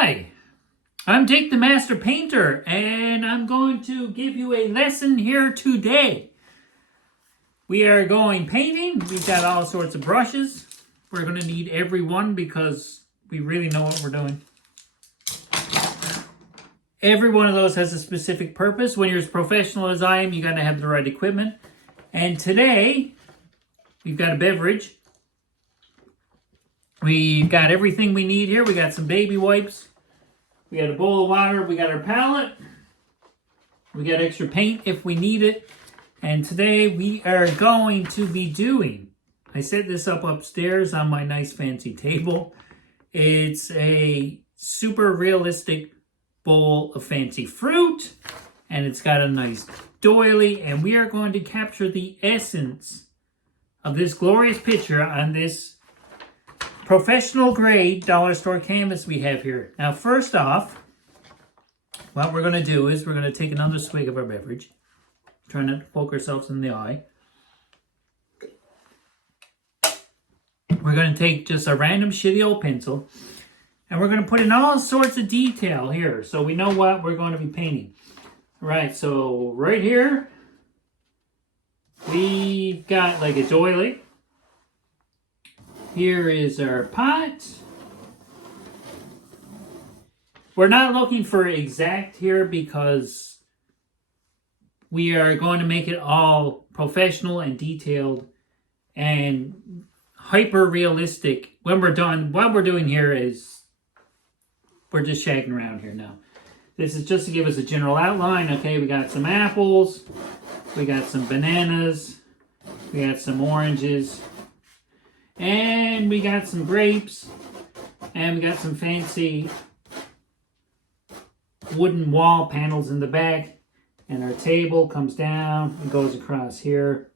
Hi, I'm Dick the Master Painter, and I'm going to give you a lesson here today. We are going painting. We've got all sorts of brushes. We're going to need every one because we really know what we're doing. Every one of those has a specific purpose. When you're as professional as I am, you got to have the right equipment. And today, we've got a beverage. We've got everything we need here. We got some baby wipes. We got a bowl of water. We got our palette. We got extra paint if we need it. And today we are going to be doing, I set this up upstairs on my nice fancy table. It's a super realistic bowl of fancy fruit. And it's got a nice doily. And we are going to capture the essence of this glorious picture on this professional grade dollar store canvas we have here. Now, first off, what we're going to do is we're going to take another swig of our beverage. Try not to poke ourselves in the eye. We're going to take just a random shitty old pencil and we're going to put in all sorts of detail here so we know what we're going to be painting. All right, so right here, we've got like a doily. Here is our pot. We're not looking for exact here because we are going to make it all professional and detailed and hyper realistic. When we're done, what we're doing here is we're just shagging around here now. This is just to give us a general outline. Okay, we got some apples, we got some bananas, we got some oranges, and we got some grapes, and we got some fancy wooden wall panels in the back. And our table comes down and goes across here.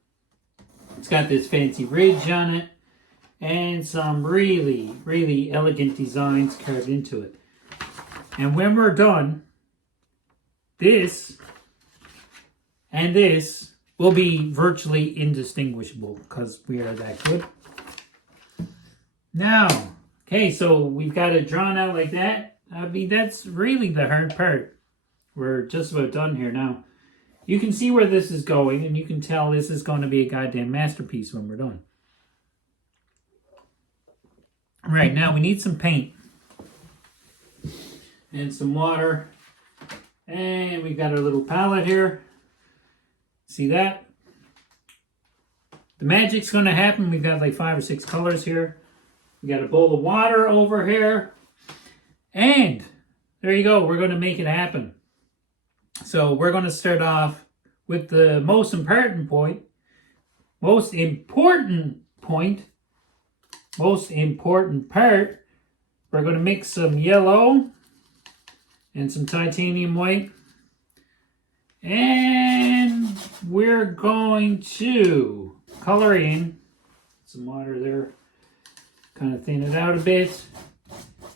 It's got this fancy ridge on it. And some really, really elegant designs carved into it. And when we're done, this and this will be virtually indistinguishable because we are that good. Now, okay, so we've got it drawn out like that. I mean, that's really the hard part. We're just about done here now. You can see where this is going, and you can tell this is going to be a goddamn masterpiece when we're done. All right, now we need some paint. And some water. And we've got our little palette here. See that? The magic's going to happen. We've got like 5 or 6 colors here. We got a bowl of water over here. And there you go. We're going to make it happen. So we're going to start off with the most important part. We're going to mix some yellow and some titanium white. And we're going to color in some water there. Kind of thin it out a bit.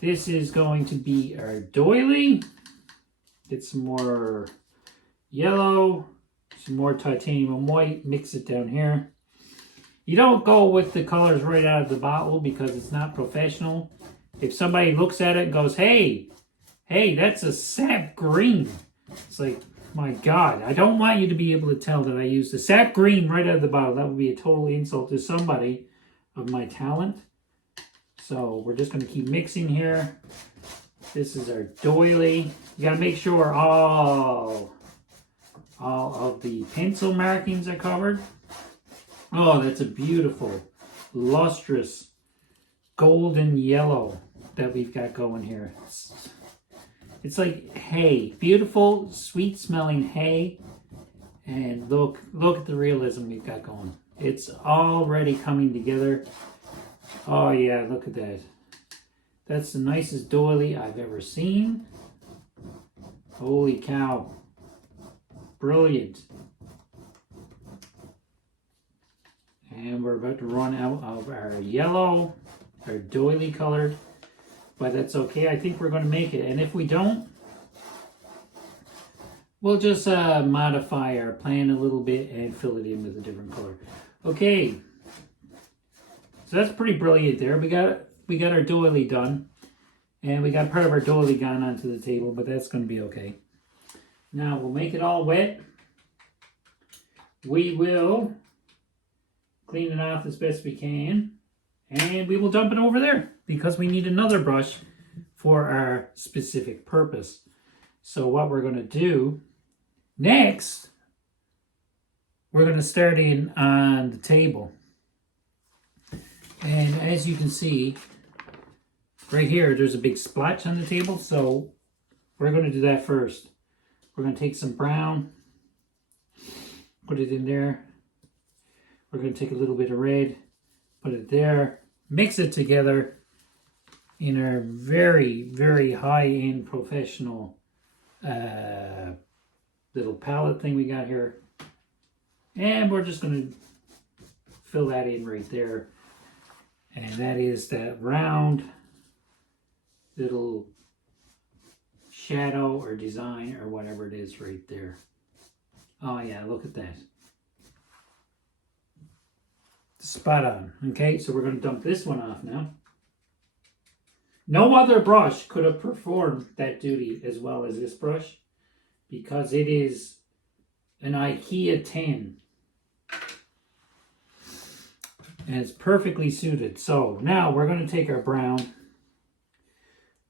This is going to be our doily. Get some more yellow, some more titanium white, mix it down here. You don't go with the colors right out of the bottle because it's not professional. If somebody looks at it and goes, hey, that's a sap green. It's like, my God, I don't want you to be able to tell that I used the sap green right out of the bottle. That would be a total insult to somebody of my talent. So we're just going to keep mixing here. This is our doily. You got to make sure all of the pencil markings are covered. Oh, that's a beautiful, lustrous, golden yellow that we've got going here. It's like hay. Beautiful, sweet-smelling hay. And look at the realism we've got going. It's already coming together. Oh, yeah, look at that. That's the nicest doily I've ever seen. Holy cow. Brilliant. And we're about to run out of our yellow, our doily colored. But that's okay. I think we're going to make it. And if we don't, we'll just modify our plan a little bit and fill it in with a different color. Okay. So that's pretty brilliant there. We got our doily done. And we got part of our doily gone onto the table, but that's going to be okay. Now we'll make it all wet. We will clean it off as best we can. And we will dump it over there because we need another brush for our specific purpose. So what we're going to do next, we're going to start in on the table. And as you can see, right here, there's a big splotch on the table. So we're going to do that first. We're going to take some brown, put it in there. We're going to take a little bit of red, put it there, mix it together in our very, very high-end professional little palette thing we got here. And we're just going to fill that in right there. And that is that round little shadow or design or whatever it is right there. Oh yeah, look at that. Spot on. Okay, so we're going to dump this one off now. No other brush could have performed that duty as well as this brush because it is an IKEA 10. And it's perfectly suited. So now we're going to take our brown.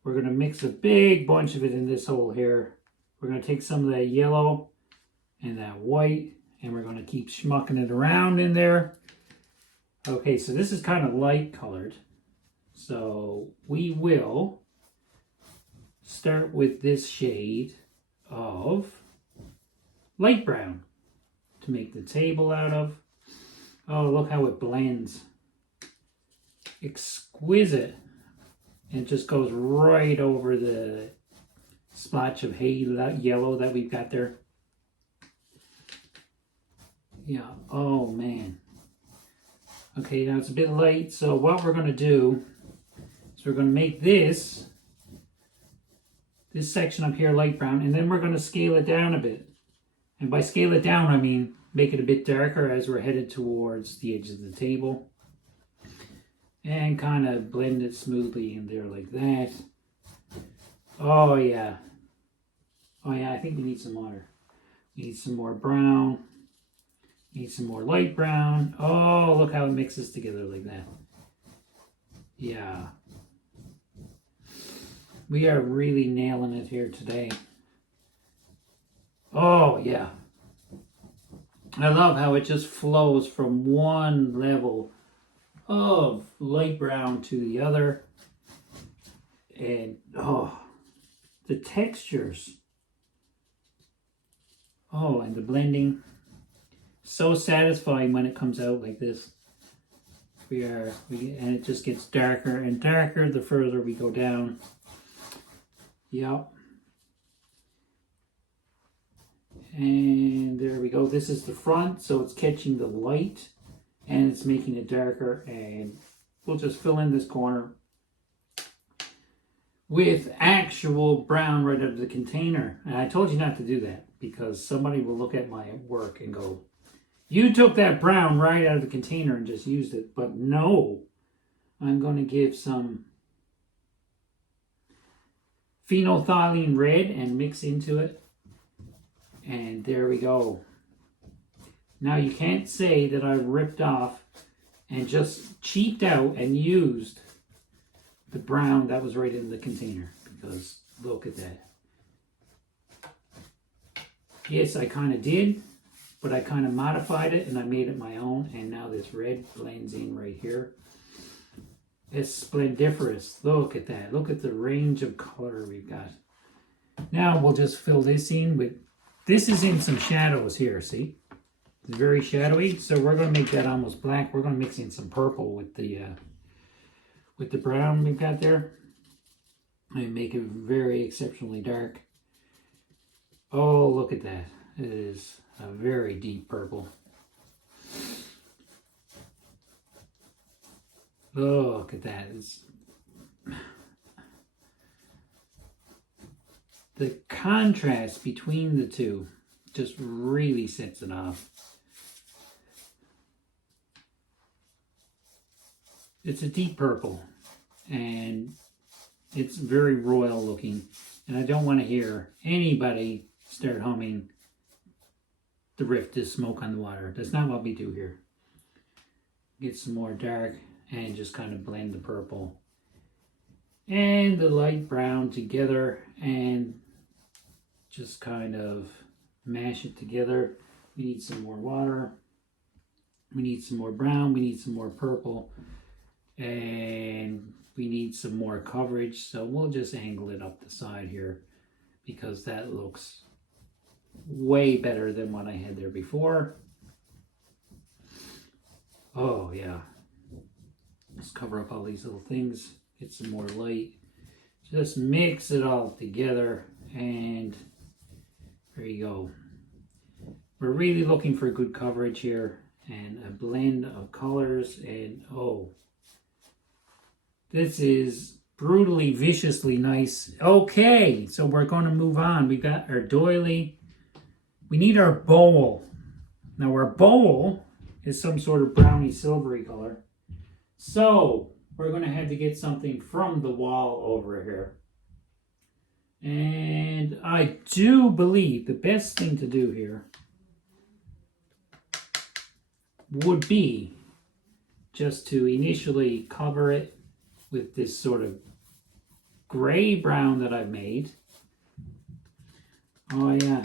We're going to mix a big bunch of it in this hole here. We're going to take some of that yellow and that white, and we're going to keep schmucking it around in there. Okay, so this is kind of light colored. So we will start with this shade of light brown to make the table out of. Oh, look how it blends. Exquisite. It just goes right over the splotch of yellow that we've got there. Yeah, oh man. Okay, now it's a bit light, so what we're going to do is we're going to make this section up here light brown, and then we're going to scale it down a bit. And by scale it down, I mean make it a bit darker as we're headed towards the edge of the table. And kind of blend it smoothly in there like that. Oh yeah. Oh yeah, I think we need some water. We need some more brown. Need some more light brown. Oh, look how it mixes together like that. Yeah. We are really nailing it here today. Oh, yeah. I love how it just flows from one level of light brown to the other. And, oh, the textures. Oh, and the blending. So satisfying when it comes out like this. And it just gets darker and darker the further we go down. Yep. And there we go. This is the front, so it's catching the light and it's making it darker. And we'll just fill in this corner with actual brown right out of the container. And I told you not to do that because somebody will look at my work and go, you took that brown right out of the container and just used it. But no, I'm going to give some phenolphthalein red and mix into it. And there we go. Now you can't say that I ripped off and just cheaped out and used the brown that was right in the container. Because look at that. Yes, I kind of did. But I kind of modified it and I made it my own. And now this red blends in right here. It's splendiferous. Look at that. Look at the range of color we've got. Now we'll just fill this in with... This is in some shadows here, see? It's very shadowy. So we're going to make that almost black. We're going to mix in some purple with the brown we've got there. And make it very exceptionally dark. Oh, look at that. It is a very deep purple. Look at that. The contrast between the two just really sets it off. It's a deep purple. And It's very royal looking. And I don't want to hear anybody start humming "The Rift is Smoke on the Water." That's not what we do here. Get some more dark and just kind of blend the purple and the light brown together and just kind of mash it together. We need some more water. We need some more brown. We need some more purple. And we need some more coverage. So we'll just angle it up the side here because that looks way better than what I had there before. Oh yeah. Let's cover up all these little things. Get some more light. Just mix it all together and there you go. We're really looking for good coverage here and a blend of colors, and oh, this is brutally, viciously nice. Okay, so we're going to move on. We've got our doily. We need our bowl. Now our bowl is some sort of browny silvery color. So we're going to have to get something from the wall over here. And I do believe the best thing to do here would be just to initially cover it with this sort of gray brown that I've made. Oh yeah.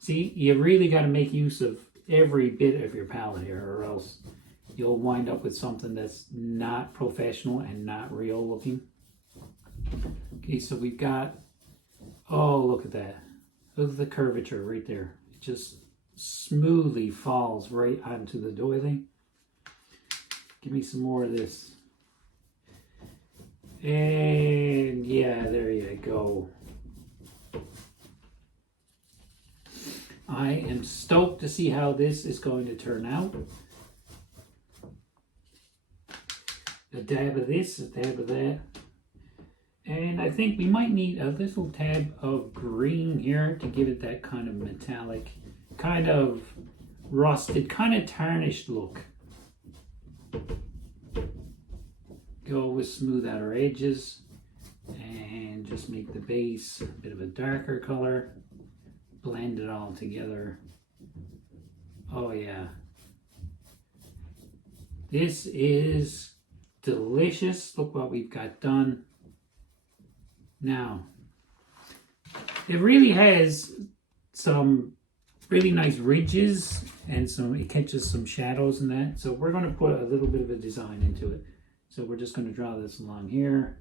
See, you really got to make use of every bit of your palette here, or else you'll wind up with something that's not professional and not real looking. Okay, so we've got, oh, look at that. Look at the curvature right there. It just smoothly falls right onto the doily. Give me some more of this. And yeah, there you go. I am stoked to see how this is going to turn out. A dab of this, a dab of that. And I think we might need a little tab of green here to give it that kind of metallic, kind of rusted, kind of tarnished look. Go with smooth outer edges and just make the base a bit of a darker color. Blend it all together. Oh yeah. This is delicious. Look what we've got done. Now, it really has some really nice ridges and it catches some shadows in that. So we're going to put a little bit of a design into it. So we're just going to draw this along here,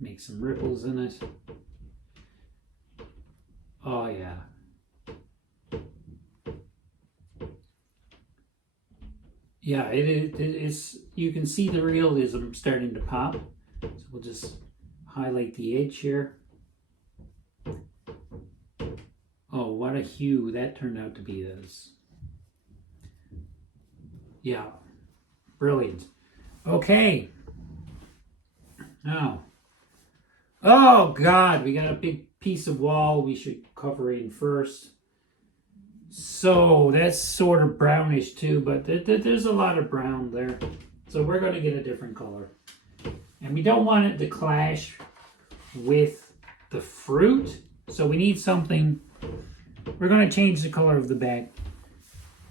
make some ripples in it. Oh yeah. Yeah, it is, you can see the realism starting to pop. So we'll just highlight the edge here. Oh, what a hue that turned out to be. This. Yeah, brilliant. Okay. Now, oh God, we got a big piece of wall we should cover in first. So that's sort of brownish too, but there's a lot of brown there. So we're going to get a different color. And we don't want it to clash with the fruit. So we need something. We're going to change the color of the bag.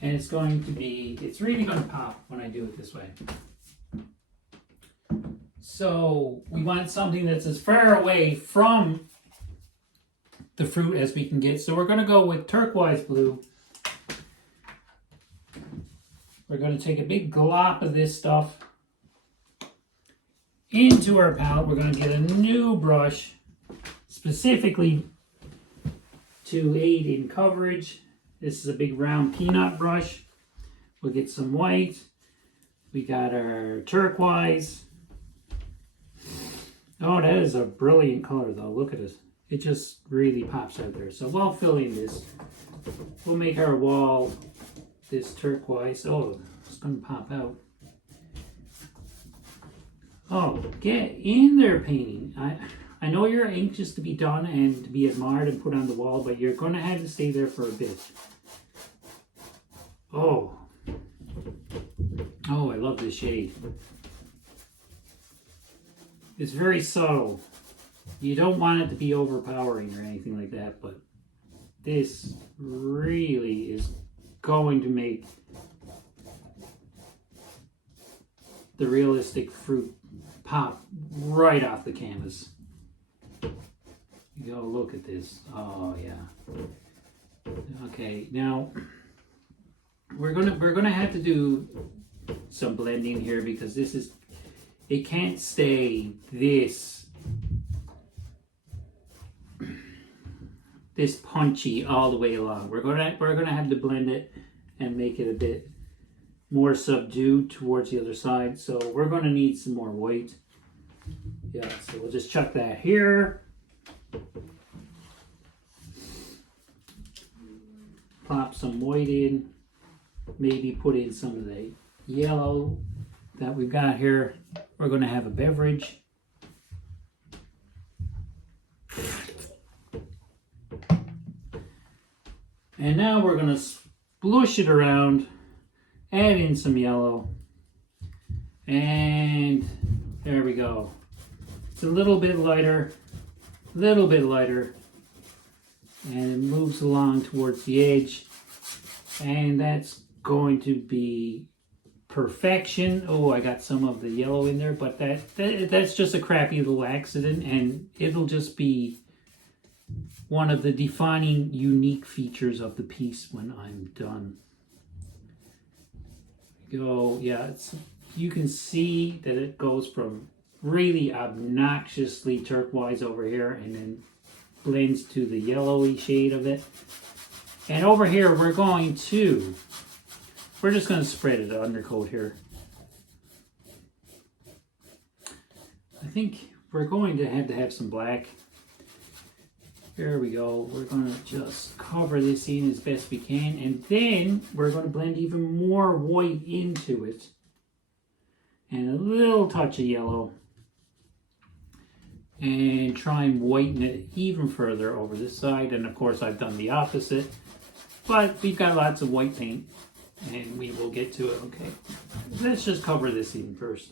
And it's going to be, it's really going to pop when I do it this way. So we want something that's as far away from the fruit as we can get. So we're going to go with turquoise blue. We're going to take a big glop of this stuff into our palette. We're going to get a new brush specifically to aid in coverage. This is a big round peanut brush. We'll get some white. We got our turquoise. Oh, that is a brilliant color though. Look at it. It just really pops out there. So we'll fill in this. We'll make our wall this turquoise. Oh, it's going to pop out. Oh, get in there, painting. I know you're anxious to be done and to be admired and put on the wall, but you're going to have to stay there for a bit. Oh. Oh, I love this shade. It's very subtle. You don't want it to be overpowering or anything like that, but this really is going to make the realistic fruit pop right off the canvas. You go look at this. Oh yeah. Okay, now we're gonna have to do some blending here because it can't stay this punchy all the way along. We're gonna have to blend it and make it a bit more subdued towards the other side. So we're gonna need some more white. Yeah, so we'll just chuck that here. Plop some white in. Maybe put in some of the yellow that we've got here. We're gonna have a beverage. And now we're going to splush it around, add in some yellow, and there we go. It's a little bit lighter, and it moves along towards the edge, and that's going to be perfection. Oh, I got some of the yellow in there, but that's just a crappy little accident, and it'll just be one of the defining, unique features of the piece when I'm done. Go, yeah, you can see that it goes from really obnoxiously turquoise over here and then blends to the yellowy shade of it. And over here, we're just going to spread it undercoat here. I think we're going to have some black. There we go. We're going to just cover this in as best we can. And then we're going to blend even more white into it. And a little touch of yellow. And try and whiten it even further over this side. And of course I've done the opposite. But we've got lots of white paint. And we will get to it. Okay. Let's just cover this in first.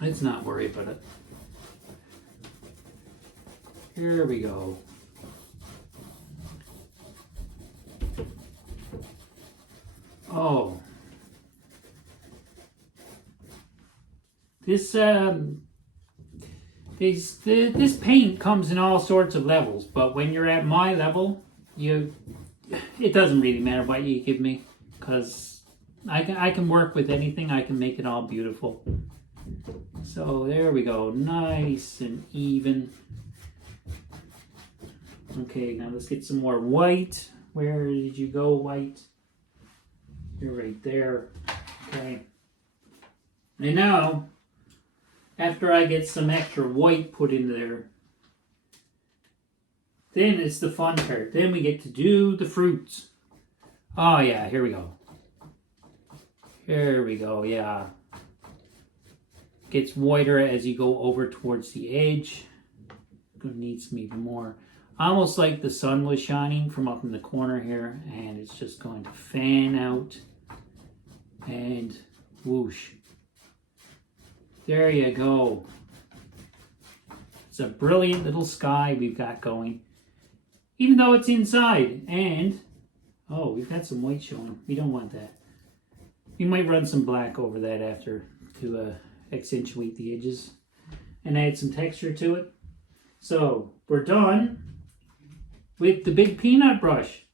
Let's not worry about it. Here we go. Oh. This paint comes in all sorts of levels, but when you're at my level, it doesn't really matter what you give me, because I can work with anything. I can make it all beautiful. So there we go, nice and even. Okay, now let's get some more white. Where did you go, white? You're right there. Okay. And now, after I get some extra white put in there, then it's the fun part. Then we get to do the fruits. Oh yeah, here we go. Here we go, yeah. Gets whiter as you go over towards the edge. Gonna need some even more. Almost like the sun was shining from up in the corner here, and it's just going to fan out and whoosh. There you go. It's a brilliant little sky we've got going, even though it's inside. And oh, we've got some white showing. We don't want that. We might run some black over that after to accentuate the edges and add some texture to it. So we're done with the big peanut brush.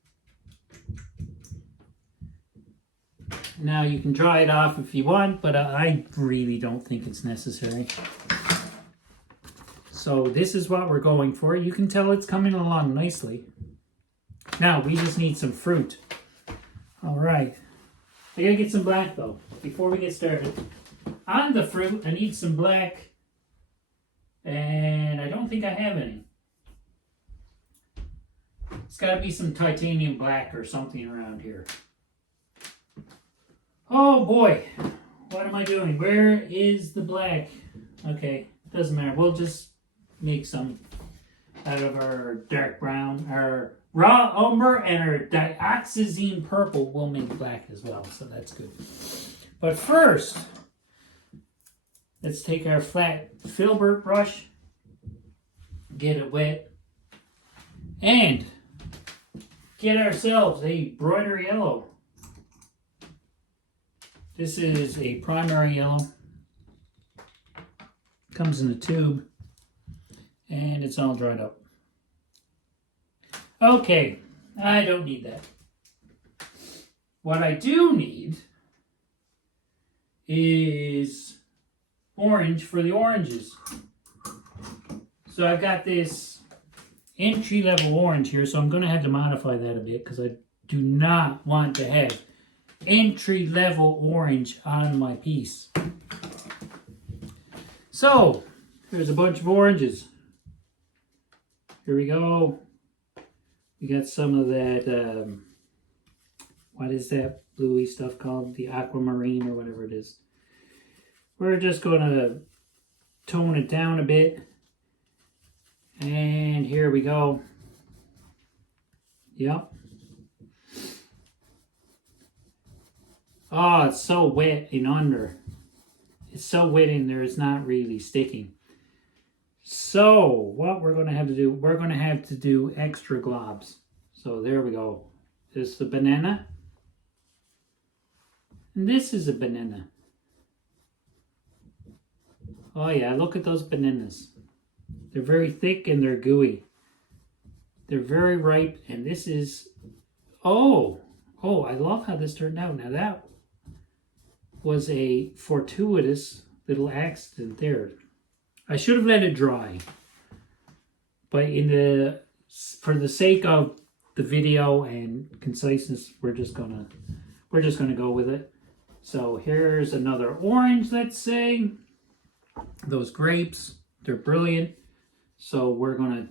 Now you can dry it off if you want, but I really don't think it's necessary. So this is what we're going for. You can tell it's coming along nicely. Now we just need some fruit. All right. I gotta get some black though, before we get started. On the fruit, I need some black, and I don't think I have any. It's got to be some titanium black or something around here. Oh boy, what am I doing? Where is the black? Okay, doesn't matter. We'll just make some out of our dark brown, our raw umber, and our dioxazine purple. We'll make black as well, so that's good. But first, let's take our flat filbert brush, get it wet, and get ourselves a brighter yellow. This is a primary yellow. Comes in a tube, and it's all dried up. Okay, I don't need that. What I do need is orange for the oranges. So I've got this entry-level orange here, so I'm going to have to modify that a bit because I do not want to have entry-level orange on my piece. So, there's a bunch of oranges. Here we go. We got some of that, what is that bluey stuff called? The aquamarine or whatever it is. We're just going to tone it down a bit. And here we go. Yep. Oh, it's so wet in under. It's so wet in there, it's not really sticking. So, what we're going to have to do, we're going to have to do extra globs. So, there we go. This is the banana. And this is a banana. Oh yeah, look at those bananas. They're very thick and they're gooey. They're very ripe, and this is, oh, I love how this turned out. Now that was a fortuitous little accident there. I should have let it dry, but for the sake of the video and conciseness, we're just gonna go with it. So here's another orange, let's say. Those grapes, they're brilliant. So we're gonna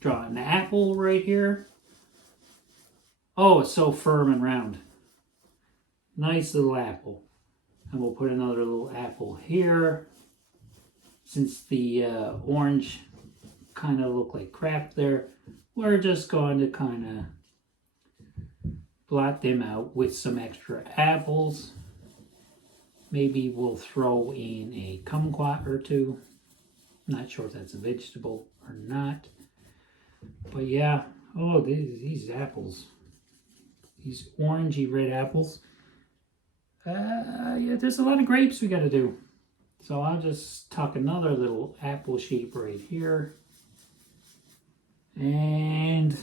draw an apple right here. Oh, it's so firm and round. Nice little apple. And we'll put another little apple here. Since the orange kind of looked like crap there, we're just going to kind of blot them out with some extra apples. Maybe we'll throw in a kumquat or two. Not sure if that's a vegetable or not. But yeah, oh, these apples. These orangey red apples. Yeah, there's a lot of grapes we got to do. So I'll just tuck another little apple shape right here. And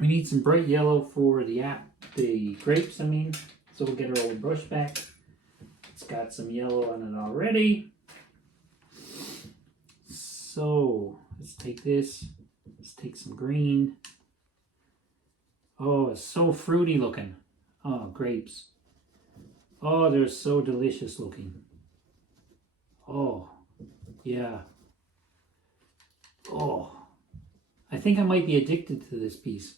we need some bright yellow for the grapes, I mean. So we'll get our old brush back. It's got some yellow on it already. So let's take this. Let's take some green. Oh, it's so fruity looking. Oh, grapes. Oh, they're so delicious looking. Oh, yeah. Oh, I think I might be addicted to this piece.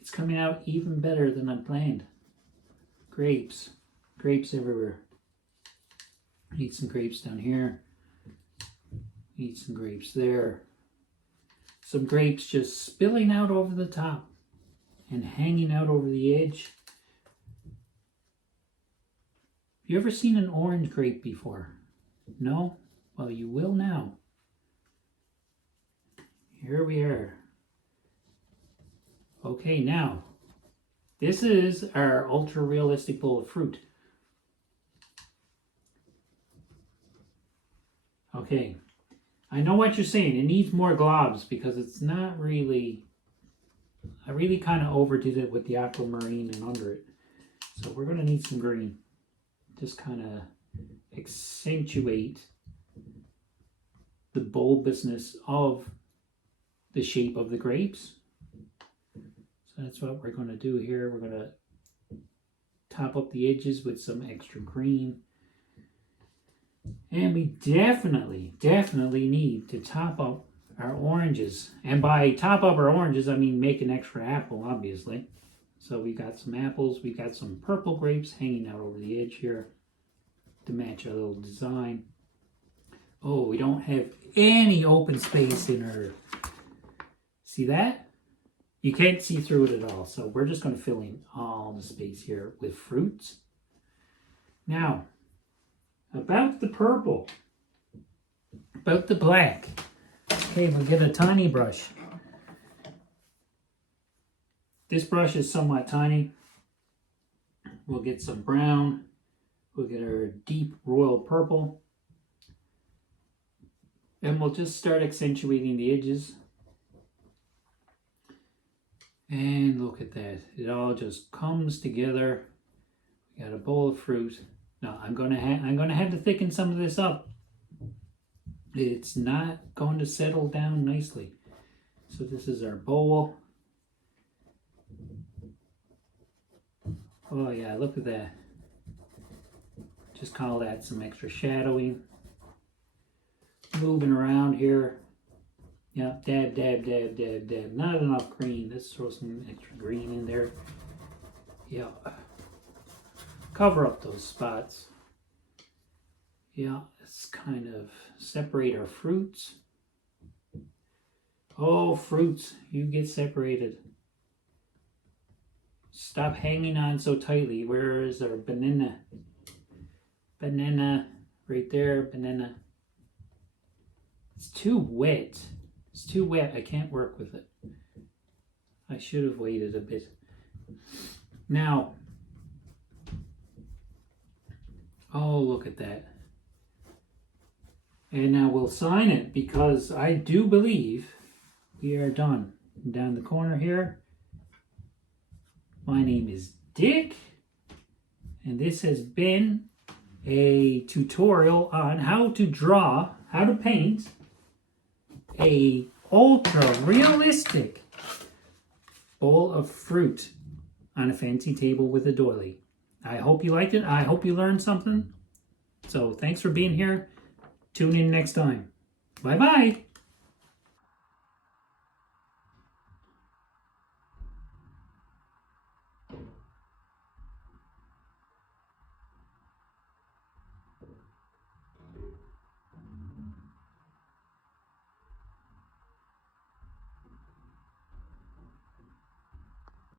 It's coming out even better than I planned. Grapes. Grapes everywhere. Need some grapes down here. Need some grapes there. Some grapes just spilling out over the top and hanging out over the edge. Have you ever seen an orange grape before? No? Well, you will now. Here we are. Okay, now, this is our ultra-realistic bowl of fruit. Okay, I know what you're saying. It needs more globs because it's not really... I really kind of overdid it with the aquamarine and under it. So we're going to need some green. Just kind of accentuate the bulbousness of the shape of the grapes. So that's what we're going to do here. We're going to top up the edges with some extra green. And we definitely need to top up our oranges. And by top up our oranges, I mean make an extra apple, obviously. So we got some apples. We got some purple grapes hanging out over the edge here to match our little design. Oh, we don't have any open space in our... See that? You can't see through it at all. So we're just going to fill in all the space here with fruits. Now, about the purple, about the black. Okay, we'll get a tiny brush. This brush is somewhat tiny. We'll get some brown. We'll get our deep royal purple. And we'll just start accentuating the edges. And look at that. It all just comes together. We got a bowl of fruit. Now I'm gonna have to thicken some of this up. It's not going to settle down nicely. So this is our bowl. Oh yeah, look at that. Just call that some extra shadowing. Moving around here. Yeah, dab, dab, dab, dab, dab. Not enough green. Let's throw some extra green in there. Yeah. Cover up those spots. Yeah, let's kind of separate our fruits. Oh, fruits, you get separated. Stop hanging on so tightly. Where is our banana? Banana, right there, banana. It's too wet. It's too wet. I can't work with it. I should have waited a bit. Now, oh, look at that. And now we'll sign it because I do believe we are done. Down the corner here, my name is Dick, and this has been a tutorial on how to draw, how to paint a ultra realistic bowl of fruit on a fancy table with a doily. I hope you liked it. I hope you learned something. So thanks for being here. Tune in next time. Bye-bye.